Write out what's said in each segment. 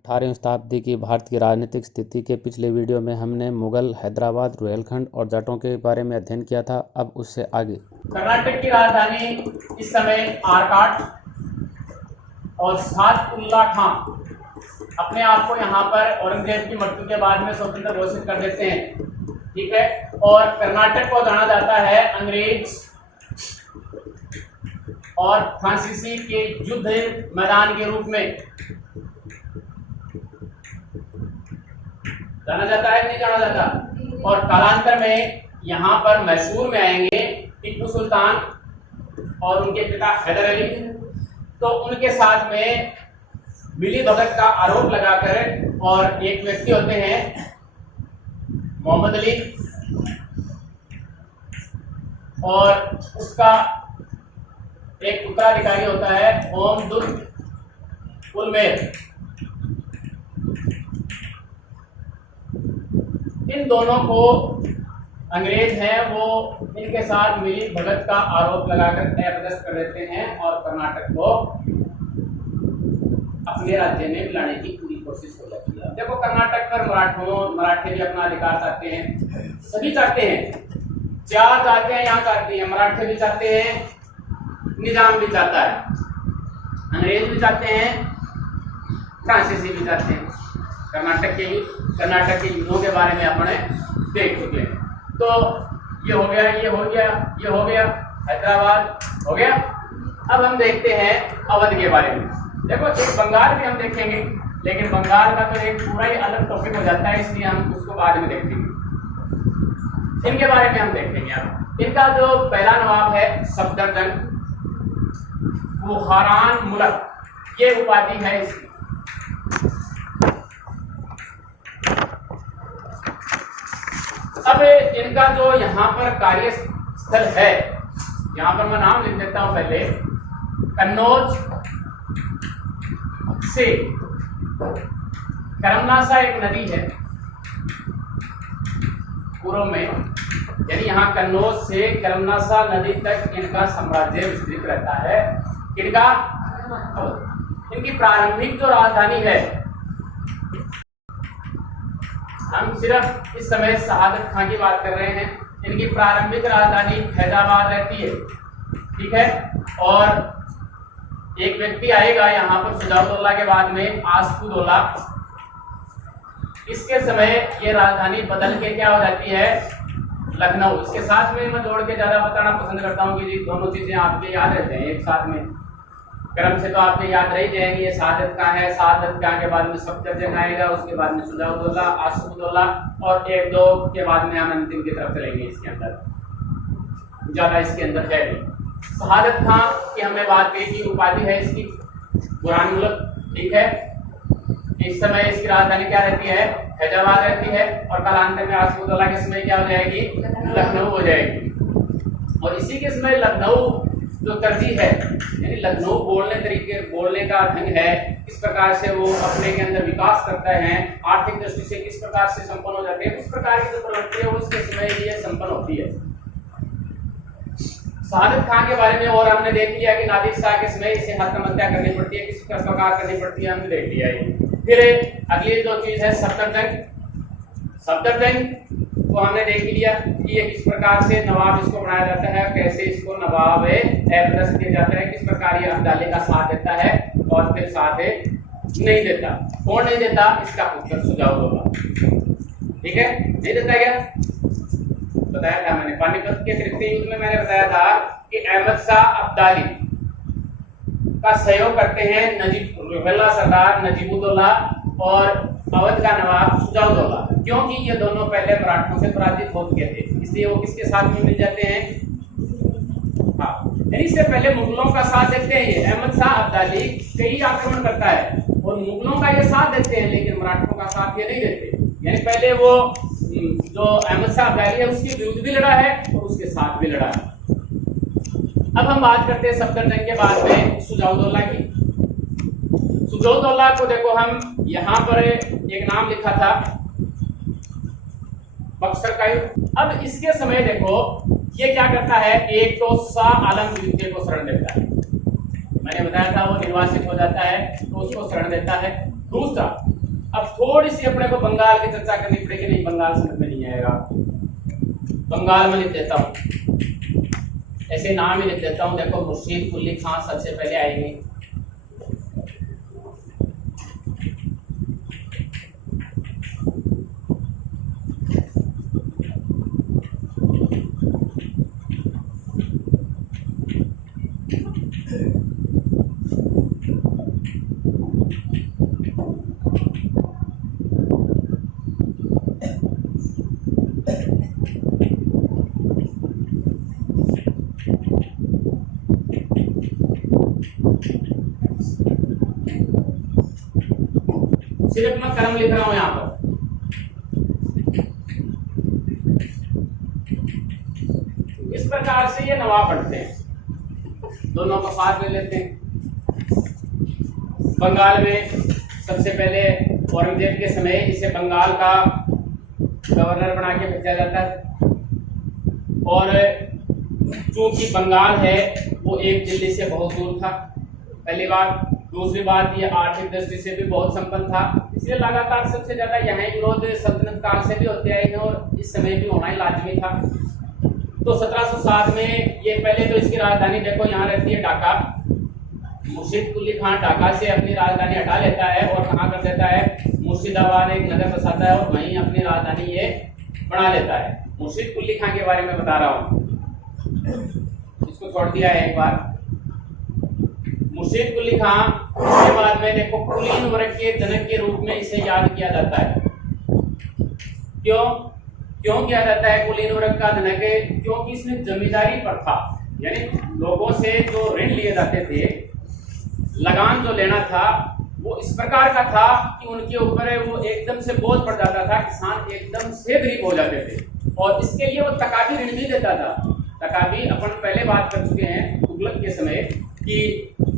18वीं शताब्दी की भारत की राजनीतिक स्थिति के पिछले वीडियो में हमने मुगल, हैदराबाद, रुहेलखंड और जाटों के बारे में अध्ययन किया था। अब उससे आगे कर्नाटक की राजधानी इस समय आरकाट और सादउल्ला खां अपने आप को यहाँ पर औरंगजेब की मृत्यु के बाद में स्वतंत्र घोषित कर देते हैं। ठीक है। और कर्नाटक को जाना जाता है अंग्रेज और फ्रांसीसी के युद्ध मैदान के रूप में जाना जाता है, नहीं जाना जाता। और कालांतर में यहाँ पर मैसूर में आएंगे टीपू सुल्तान और उनके पिता हैदर अली। तो उनके साथ में मिली भगत का आरोप लगाकर और एक व्यक्ति होते हैं मोहम्मद अली और उसका एक उत्तराधिकारी होता है ओमदुर्ग उलमेर। इन दोनों को अंग्रेज हैं वो इनके साथ मिली भगत का आरोप लगाकर अपदस्थ कर देते हैं और कर्नाटक को अपने राज्य में मिलाने की पूरी कोशिश हो जाती है। देखो कर्नाटक पर मराठे भी अपना अधिकार चाहते हैं, सभी चाहते हैं, चार चाहते हैं, यहाँ चाहती है, मराठे भी चाहते हैं, निजाम भी चाहता है, अंग्रेज भी चाहते हैं, फ्रांसीसी भी चाहते हैं। कर्नाटक के युद्धों के बारे में अपने देख चुके हैं। तो ये हो गया, ये हो गया, ये हो गया, हैदराबाद हो गया। अब हम देखते हैं अवध के बारे में। देखो एक बंगाल भी हम देखेंगे, लेकिन बंगाल का तो एक पूरा ही अलग टॉपिक हो जाता है, इसलिए हम उसको बाद में देखेंगे। इनके बारे में हम देखेंगे। अब इनका जो पहला नवाब है सफदरजंग बुहारान मुलक, ये उपाधि है इसकी। अब इनका जो यहाँ पर कार्यस्थल है, यहाँ पर मैं नाम लिख देता हूं पहले, कन्नौज से करमनासा एक नदी है पूर्व में, यानी यहाँ कन्नौज से करमनासा नदी तक इनका साम्राज्य विस्तृत रहता है। इनकी प्रारंभिक जो राजधानी है, हम सिर्फ इस समय शहादत खां की बात कर रहे हैं, इनकी प्रारंभिक राजधानी फैजाबाद रहती है। ठीक है। और एक व्यक्ति आएगा यहाँ पर सुजाउद्दौला के बाद में आसफुद्दौला, इसके समय ये राजधानी बदल के क्या हो जाती है, लखनऊ। इसके साथ में मैं जोड़ के ज्यादा बताना पसंद करता हूँ कि जी दोनों चीजें आपके याद रहते हैं एक साथ में, क्रम से तो आपके याद रह जाएंगे। ये शहादत खां है, शहादत खां के बाद में सफदरजंग आएगा, उसके बाद में सुजाउद्दौला, आसफुद्दौला और एक दो के बाद में हम अंतिम की तरफ चलेंगे। इसके अंदर ज्यादा इसके अंदर है नहीं। शहादत खां की हमने बात की कि उपाधि है इसकी बुरहान मुल्क। ठीक है। इस समय इसकी राजधानी क्या रहती है, फैजाबाद रहती है, और कालांतर में आसफुद्दौला के समय क्या हो जाएगी, लखनऊ हो जाएगी। और इसी के समय लखनऊ जो तरजीह है, यानी लखनऊ बोलने का ढंग है, किस प्रकार से वो अपने के अंदर विकास करते हैं, आर्थिक दृष्टि से किस प्रकार से संपन्न हो जाते हैं, उस प्रकार की जो प्रवृत्ति है वो इसके समय ये संपन्न होती है। शहादत खां के बारे में और हमने देख लिया कि नादिर शाह के समय इसे आत्महत्या करनी पड़ती है, किस प्रकार करनी पड़ती है, हमने देख लिया है। फिर अगली जो चीज है सफदरजंग को हमने देख लिया कि ये किस प्रकार से नवाब इसको बनाया जाता है, कैसे इसको नवाब अपदस्थ किया जाता है, किस प्रकार ये अब्दाली का साथ देता है और फिर साथ नहीं देता। कौन नहीं देता, इसका उत्तर सुजाउद्दौला। ठीक है, नहीं देता क्या बताया था मैंने। पानीपत के तृतीय युद्ध में मैंने बताया था कि अहमद शाह अब्दाली का सहयोग करते हैं रोहिल्ला सरदार नजीबुद्दौला और अवध का नवाब सुजाउद्दौला, क्योंकि ये दोनों पहले मराठों से पराजित हो चुके थे, इसलिए वो किसके साथ में मिल जाते हैं। हाँ, यानी इससे पहले मुगलों का साथ देते हैं। ये अहमद शाह अब्दाली कई आक्रमण करता है और मुगलों का ये साथ देते हैं, लेकिन मराठों का साथ ये नहीं देते। यानी पहले वो जो अहमद शाह अब्दाली है उसके विरुद्ध भी लड़ा है और उसके साथ भी लड़ा है। अब हम बात करते हैं सफदरजंग के बाद में सुजाउद्दौला की। सुजाउद्दौला को देखो, हम यहाँ पर एक नाम लिखा था बक्सर का युद्ध। अब इसके समय देखो ये क्या करता है, एक तो शाह आलम द्वितीय को शरण देता है। मैंने बताया था वो निर्वासित हो जाता है तो उसको शरण देता है दूसरा, अब थोड़ी सी अपने को बंगाल की चर्चा करनी पड़ेगी, नहीं बंगाल समझ में नहीं आएगा। बंगाल में लिख देता हूँ, ऐसे नाम ही लिख देता हूँ। देखो मुर्शीद कुली खां सबसे पहले आएंगे। सिर्फ मैं कलम लिख रहा हूं यहां पर। इस प्रकार से ये नवाब पढ़ते हैं। दोनों को साथ ले लेते हैं। बंगाल में सबसे पहले औरंगजेब के समय इसे बंगाल का गवर्नर बना के भेजा जाता है। और चूंकि बंगाल है वो एक दिल्ली से बहुत दूर था, पहली बात। दूसरी बात, ये आर्थिक दृष्टि से भी बहुत संपन्न था, इसलिए लगातार सबसे ज्यादा यहाँ विरोध सल्तनत काल से भी होते आए हैं और इस समय भी होना ही लाजमी था। तो 1707 में ये पहले तो इसकी राजधानी देखो यहाँ रहती है ढाका। मुर्शीद कुली खां ढाका से अपनी राजधानी हटा लेता है और कहाँ कर देता है, मुर्शिदाबाद एक नगर बसाता है और वहीं अपनी राजधानी ये बना लेता है। मुर्शीद कुली खां के बारे में बता रहा हूँ, इसको छोड़ दिया है एक बार। मुर्शीद कुली खां के बाद में देखो कुलीन वर्ग के जनक के रूप में इसे याद किया जाता है। क्यों किया जाता है कुलीन वर्ग का जनक? क्योंकि इसने जमींदारी प्रथा, यानी लोगों से जो ऋण लिए जाते थे, लगान जो लेना था, वो इस प्रकार का था कि उनके ऊपर वो एकदम से बोझ पड़ जाता था, किसान एकदम से गरीब हो जाते थे। और इसके लिए वो तकाबी ऋण भी देता था। तकाबी अपन पहले बात कर चुके हैं तुगलक के समय कि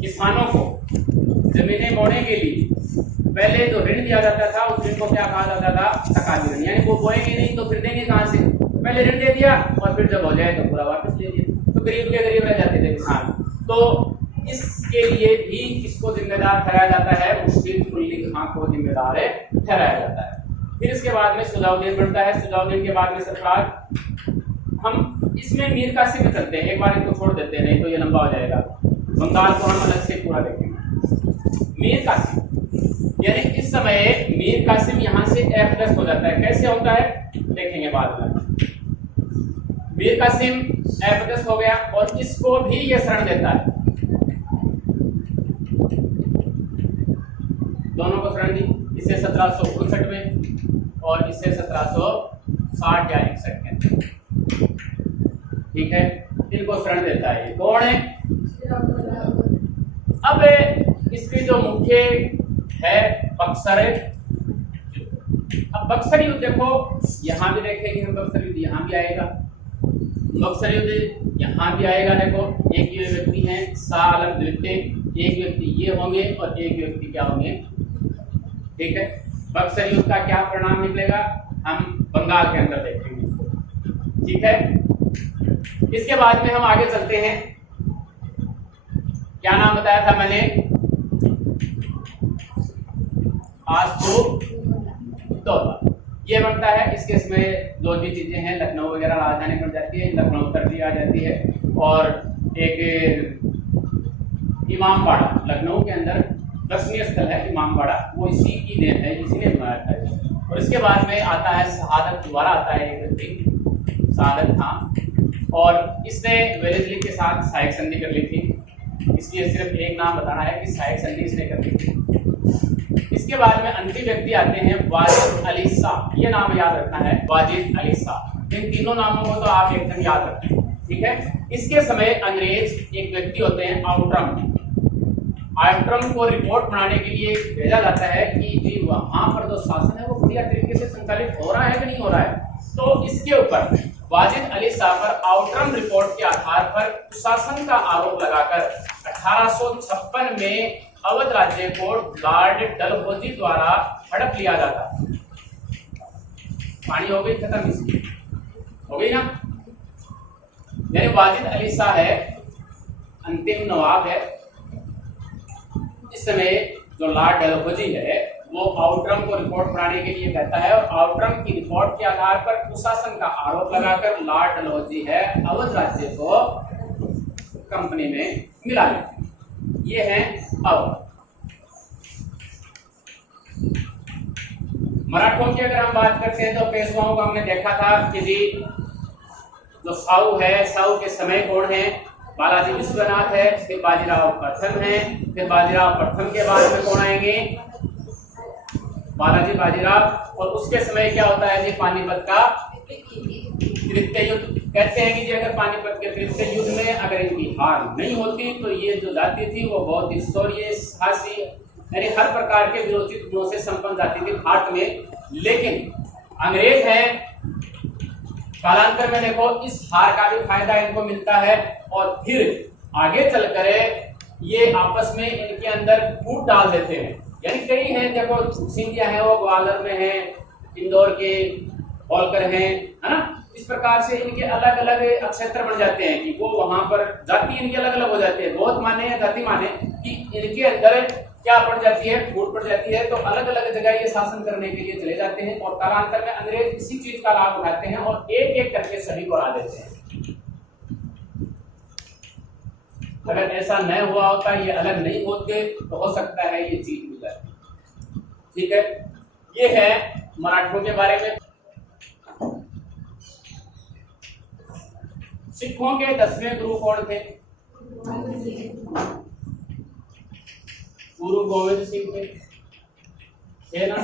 किसानों को जमीनें बोने के लिए पहले जो ऋण दिया जाता था उस ऋण को क्या कहा जाता था? तकाबी ऋण। यानी वो बोएंगे नहीं तो फिर देंगे कहाँ से? पहले ऋण दे दिया और फिर जब हो जाए तो पूरा वापस ले लिया। तो गरीब के गरीब रह जाते थे किसान। तो इसके लिए भी किसको जिम्मेदार ठहराया जाता है? मुर्शीद कुली खां को जिम्मेदार ठहराया जाता है। फिर इसके बाद में सुजाउद्दीन बनता है। सुजाउद्दीन के बाद में सरकार, हम इसमें मीर कासिम में चलते हैं, एक बार इनको छोड़ देते हैं नहीं तो ये लंबा हो जाएगा। बंगाल को हम अलग से पूरा देखेंगे। मीर कासिम, यानी इस समय मीर कासिम यहाँ से एफएस हो जाता है। कैसे होता है देखेंगे बाद में। मीर कासिम एफएस हो गया और इसको भी ये शरण देता है, दोनों को शरण दी। इसे 1759 में और इसे 1760 या 61 में, ठीक है, इनको शरण देता है। कौन है? अब इसकी जो मुख्य है बक्सर। अब बक्सर युद्ध देखो, यहां भी देखेंगे हम, बक्सर युद्ध यहां भी आएगा, बक्सर युद्ध यहां भी आएगा। देखो एक ये व्यक्ति हैं शाह आलम द्वितीय, एक व्यक्ति ये होंगे और एक व्यक्ति क्या होंगे, ठीक है। बक्सर युद्ध का क्या परिणाम निकलेगा हम बंगाल के अंदर देखेंगे इसको, ठीक है। इसके बाद में हम आगे चलते हैं। क्या नाम बताया था मैंने? आस्तुदौला, ये बनता है। इसके इसमें जो भी चीजें हैं, लखनऊ वगैरह राजधानी बन जाती है, लखनऊ तरजी आ जाती है और एक इमामबाड़ा, लखनऊ के अंदर दर्शनीय स्थल है इमामबाड़ा, वो इसी की देन है, इसी ने बनाया था। और इसके बाद में आता है शहादत, दोबारा आता है एक व्यक्ति शहादत खां, और इसने वेलेस्ली के साथ सहायक संधि कर ली थी। इसलिए सिर्फ एक नाम बताना है कि सहायक संधि इसने कर ली थी। इसके बाद में अंतिम व्यक्ति आते हैं वाजिद अली शाह, ये नाम याद रखना है, वाजिद अली शाह। इन तीनों नामों को तो आप एकदम याद रखें, ठीक है। इसके समय अंग्रेज एक व्यक्ति होते हैं आउट्रम, आउट्रम को रिपोर्ट बनाने के लिए भेजा जाता है कि जी वहां पर जो शासन है वो बढ़िया तरीके से संचालित हो रहा है कि नहीं हो रहा है। तो इसके ऊपर वाजिद अली शाह पर आउट्रम रिपोर्ट के आधार पर कुशासन का आरोप लगाकर 1856 में अवध राज्य को लॉर्ड डलहौजी द्वारा हड़प लिया जाता। पानी हो गई खत्म, इसकी हो गई ना। यानी वाजिद अली शाह है, अंतिम नवाब है। इस समय जो लॉर्ड डलहौजी है वो आउटरम को रिपोर्ट बनाने के लिए कहता है, और आउटरम की रिपोर्ट के आधार पर कुशासन का आरोप लगाकर लॉर्ड डलहौजी है अवध राज्य को कंपनी में मिला लेते हैं। ये है अवध। मराठों की अगर हम बात करते हैं तो पेशवाओं को हमने देखा था कि जी जो साहू है, साहू के समय कौन है, बालाजी विश्वनाथ है, फिर बाजीराव प्रथम है, फिर बाजीराव प्रथम के बाद में कौन आएंगे, बालाजी बाजीराव, और उसके समय क्या होता है जी, पानीपत का तृतीय युद्ध। कहते हैं कि जी अगर पानीपत के तृतीय युद्ध में अगर इनकी हार नहीं होती तो ये जो जाति थी वो बहुत ही शौर्य, साहसी, यानी हर प्रकार के विरोचित गुणों से संपन्न जाती थी भारत में। लेकिन अंग्रेज है, कालांतर में देखो इस हार का भी फायदा इनको मिलता है, और फिर आगे चलकर ये आपस में इनके अंदर फूट डाल देते हैं। यानी कई हैं, देखो सिंधिया है वो ग्वालियर में है, इंदौर के होलकर हैं, है ना। इस प्रकार से इनके अलग अलग क्षेत्र बन जाते हैं कि वो वहां पर जाति इनकी अलग अलग हो जाती है। बहुत माने या जाति माने कि इनके अंदर क्या पड़ जाती है, फूट पड़ जाती है, तो अलग अलग जगह ये शासन करने के लिए चले जाते हैं, और कालांतर में अंग्रेज इसी चीज का लाभ उठाते हैं और एक एक करके सभी को हरा देते हैं। अगर ऐसा न हुआ होता, ये अलग नहीं होते, तो हो सकता है ये चीज मिल जाती। ठीक है, ये है मराठों के बारे में। सिखों के 10वें गुरु कौन थे? गुरु गोविंद सिंह थे ना।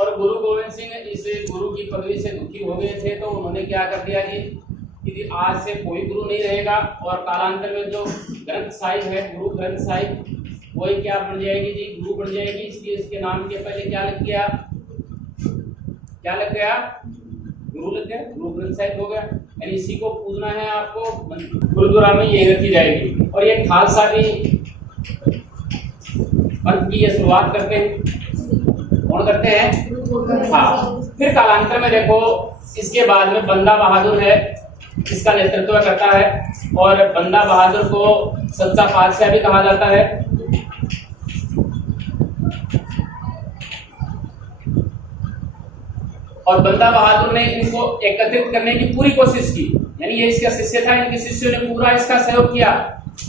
और गुरु गोविंद सिंह इस गुरु की पदवी से दुखी हो गए थे, तो उन्होंने क्या कर दिया जी कि आज से कोई गुरु नहीं रहेगा, और कालांतर में जो ग्रंथ साहिब है, गुरु ग्रंथ साहिब, वही क्या बन जाएगी जी, गुरु बन जाएगी। इसलिए इसके नाम के पहले क्या लग गया, क्या लग गया, गुरु लग गया, गुरु ग्रंथ साहिब हो गया। यानी इसी को पूजना है आपको, गुरुद्वारा में ये रखी जाएगी। और ये खालसा भी पंथ की ये शुरुआत करते हैं, कौन करते हैं? हाँ। फिर कालांतर में देखो इसके बाद में बंदा बहादुर है, इसका नेतृत्व करता है, और बंदा बहादुर को सच्चा पातशाह भी कहा जाता है। और बंदा बहादुर ने इनको एकत्रित करने की पूरी कोशिश की, यानी ये इसका शिष्य था, इनके शिष्यों ने पूरा इसका सहयोग किया,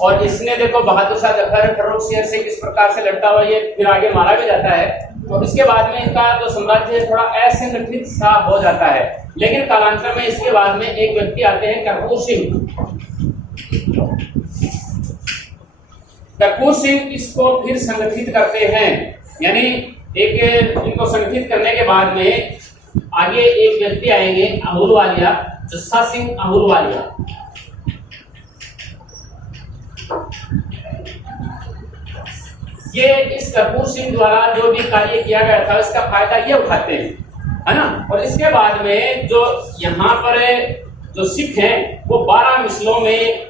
और इसने देखो बहादुर शाह जफर फर्रुख शेर से किस प्रकार से लड़ता हुआ ये फिर आगे मारा भी जाता है। तो इसके बाद में इनका जो साम्राज्य थोड़ा असंगठित सा हो जाता है। लेकिन कालांतर में इसके बाद में एक व्यक्ति आते हैं कर्पूर सिंह। कर्पूर सिंह इसको फिर संगठित करते हैं, यानी एक इनको संगठित करने के बाद में आगे एक व्यक्ति आएंगे अहलूवालिया, जस्सा सिंह अहलूवालिया। ये इस कर्पूर सिंह द्वारा जो भी कार्य किया गया था उसका फायदा ये उठाते हैं, है ना। और इसके बाद में जो यहाँ पर जो सिख हैं वो 12 मिसलों में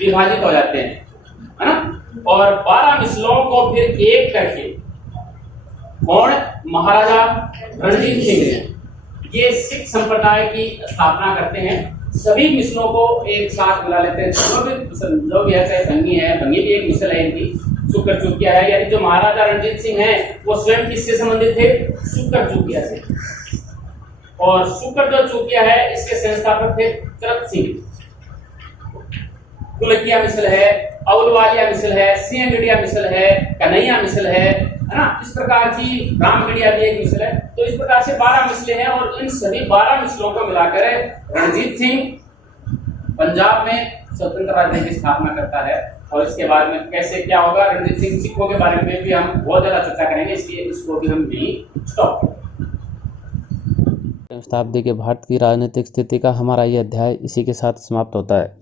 विभाजित हो जाते हैं, है ना। और 12 मिसलों को फिर एक करके कौन, महाराजा रणजीत सिंह ये सिख संप्रदाय की स्थापना करते हैं। सभी मिसलों को एक साथ बुला लेते हैं, जो भी है, चाहे भंगी है, भंगी भी एक मिसल है इनकी, शुक्र चूकिया है। यानी जो महाराजा रणजीत सिंह हैं वो स्वयं किससे संबंधित थे? शुक्र चूकिया से। और शुक्र जो चूकिया है इसके संस्थापक थे चरक सिंह। कुलकिया मिसल है, अवलवालिया मिसल है, सिंहगढ़िया मिसल है, कन्हैया मिसल है ना। इस प्रकार की रामगढ़िया भी एक मिसल है। तो इस प्रकार से 12 मिसलें हैं, और इन सभी 12 मिसलों को मिलाकर रणजीत सिंह पंजाब में स्वतंत्र राज्य की स्थापना करता है। और इसके बाद में कैसे क्या होगा, रणजीत सिंह सिखों के बारे में भी हम बहुत ज्यादा चर्चा करेंगे, इसलिए इसको भी हम भी स्टॉप करें। शताब्दी के भारत की राजनीतिक स्थिति का हमारा ये अध्याय इसी के साथ समाप्त होता है।